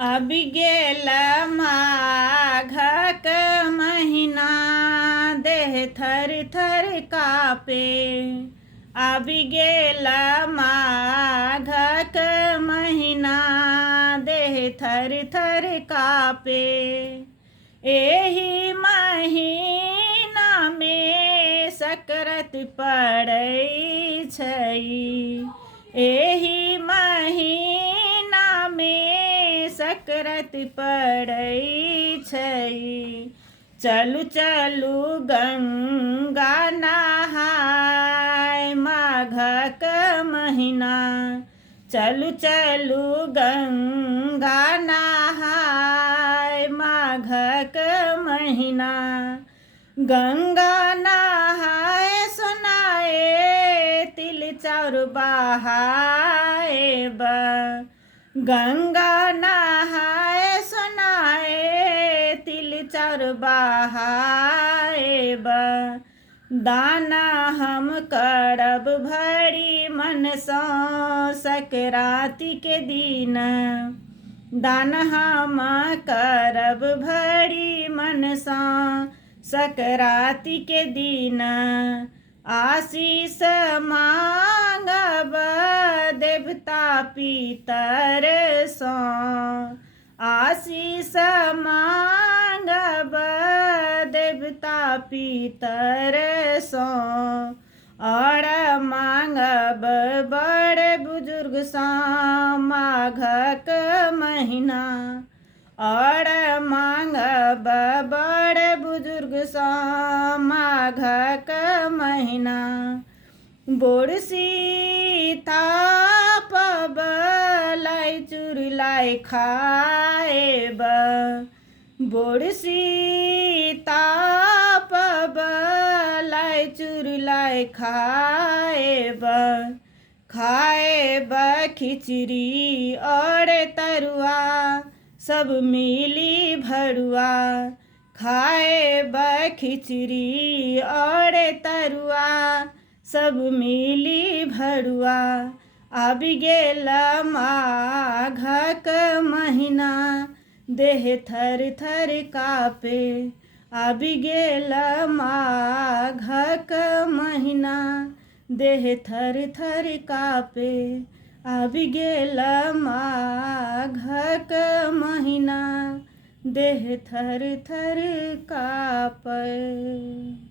अबि गेल माघक महिना देह थर थर कापे। अबि गेल माघक महिना देह थर थर कापे। एहि महीना में सकरत पड़ै छै। एहि महीना में सकरत पड़ै छै। चलू चलू गंगा नहाय माघक महिना। चलू चलू गंगा नहाय माघक महिना। गंगा नहाय सोनाए तिल चाउर बहाएब। गंगा नहाय सोनाए तिल चाउर बहाएब। दान हम करब भरी मनसँ सकराति के दिन। दान हम करब भरी मनसँ सकराति के दिन। आशीष मांगब देवता पितरसँ। आशीष मांगब देवता पितरसँ। और मांगब बड़ बुजुर्गसँ माघक महिना। और मांगब बड़ बुजुर्गसँ माघक महिना। बोरसी तापब लाई चूर लाई खाएब। बोरसी तापब लाई चूर लाई खाएब। खाएब खिचड़ी और तरुआ सब मिली भरुआ। खाएब खिचड़ी और तरुआ सब मिली भरुआ। आबि गेल माघक महिना देह थर थर कापे। आबि गेल माघक महिना देह थर थर कापे। आबि गेल माघक महिना देह थर थर कापे।